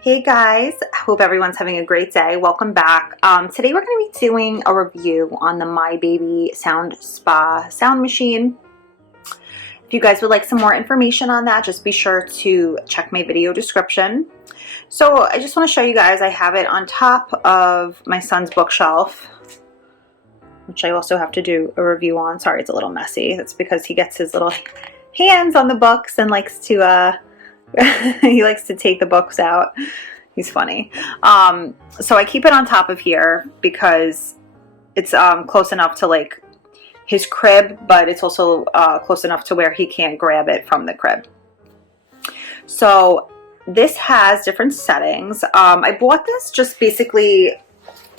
Hey guys, hope everyone's having a great day. Welcome back. Today we're going to be doing a review on the Mybaby Soundspa sound machine. If you guys would like some more information on that, just be sure to check my video description. So I just want to show you guys, I have it on top of my son's bookshelf, which I also have to do a review on. Sorry, it's a little messy. That's because he gets his little hands on the books and likes to he likes to take the books out. He's funny. So I keep it on top of here because it's close enough to like his crib, but it's also close enough to where he can't grab it from the crib. So this has different settings. I bought this just basically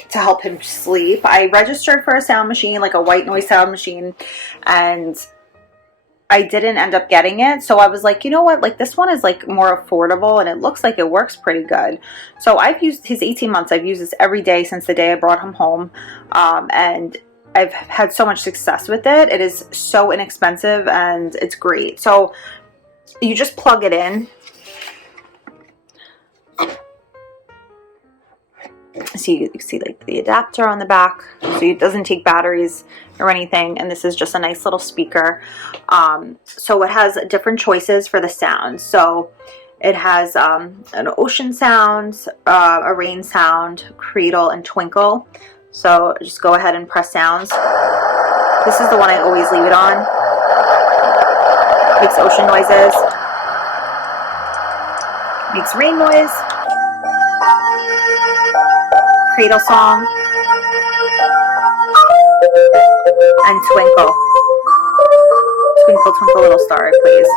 to help him sleep. I registered for a sound machine, like a white noise sound machine, and I didn't end up getting it. So I was like, you know what, like this one is like more affordable and it looks like it works pretty good. So I've used his 18 months. I've used this every day since the day I brought him home. And I've had so much success with it. It is so inexpensive and it's great. So you just plug it in. So you see like the adapter on the back, so it doesn't take batteries or anything, and this is just a nice little speaker. So it has different choices for the sounds. So it has an ocean sound, a rain sound, cradle, and twinkle. So just go ahead and press sounds. This is the one I always leave it on. Makes ocean noises, makes rain noise, cradle song, and twinkle. Twinkle, twinkle, little star, please.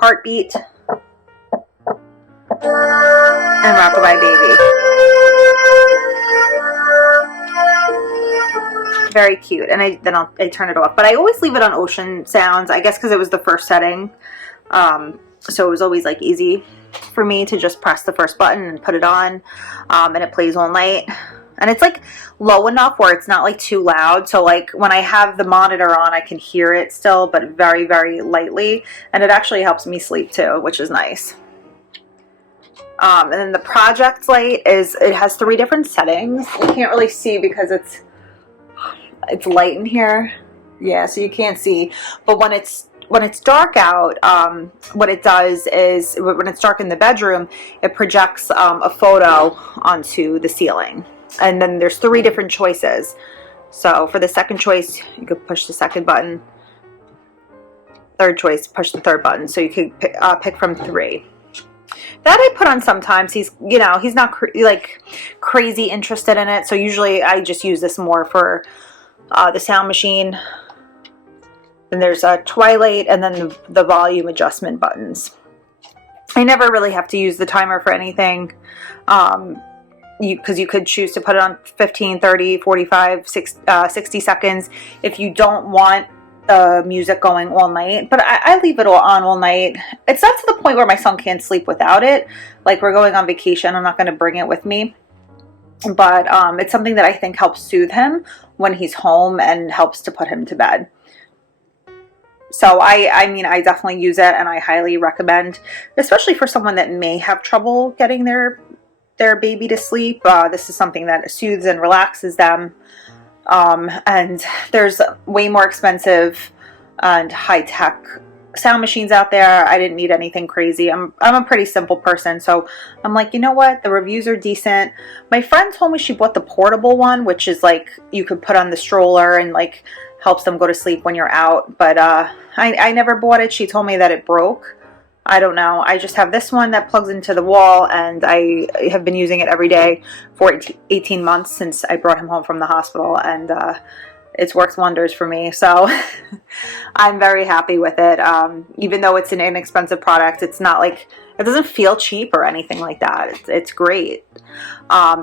Heartbeat, and Rockabye Baby. Very cute. And I turn it off, but I always leave it on ocean sounds, I guess because it was the first setting. So it was always like easy for me to just press the first button and put it on, and it plays all night. And it's like low enough where it's not like too loud, so like when I have the monitor on I can hear it still, but very, very lightly, and it actually helps me sleep too, which is nice. And then the project light it has 3 different settings. You can't really see because it's light in here, yeah, so you can't see, but when it's dark out, what it does is when it's dark in the bedroom, it projects a photo onto the ceiling. And then there's 3 different choices. So for the second choice, you could push the second button. Third choice, push the third button. So you could pick from 3. That I put on sometimes. He's not like crazy interested in it. So usually I just use this more for the sound machine. Then there's a twilight, and then the volume adjustment buttons. I never really have to use the timer for anything, because you could choose to put it on 15, 30, 45, 60 seconds if you don't want the music going all night. But I leave it on all night. It's not to the point where my son can't sleep without it. Like we're going on vacation, I'm not going to bring it with me. But it's something that I think helps soothe him when he's home and helps to put him to bed. So I mean, I definitely use it, and I highly recommend, especially for someone that may have trouble getting their baby to sleep. This is something that soothes and relaxes them. And there's way more expensive and high-tech sound machines out there. I didn't need anything crazy. I'm a pretty simple person, so I'm like, you know what? The reviews are decent. My friend told me she bought the portable one, which is like you could put on the stroller and like helps them go to sleep when you're out, but I never bought it. She told me that it broke. I don't know. I just have this one that plugs into the wall, and I have been using it every day for 18 months since I brought him home from the hospital, and it's worked wonders for me. So I'm very happy with it. Even though it's an inexpensive product, it's not like, it doesn't feel cheap or anything like that. It's great.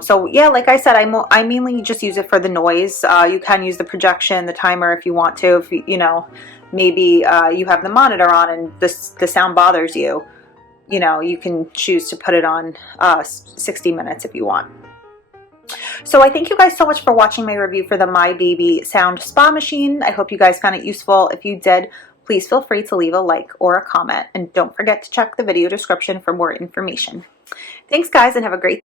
So yeah, like I said, I mainly just use it for the noise. You can use the projection, the timer if you want to. If you know, maybe you have the monitor on and the sound bothers you. You know, you can choose to put it on 60 minutes if you want. So I thank you guys so much for watching my review for the Mybaby Soundspa machine. I hope you guys found it useful. If you did, please feel free to leave a like or a comment, and don't forget to check the video description for more information. Thanks guys, and have a great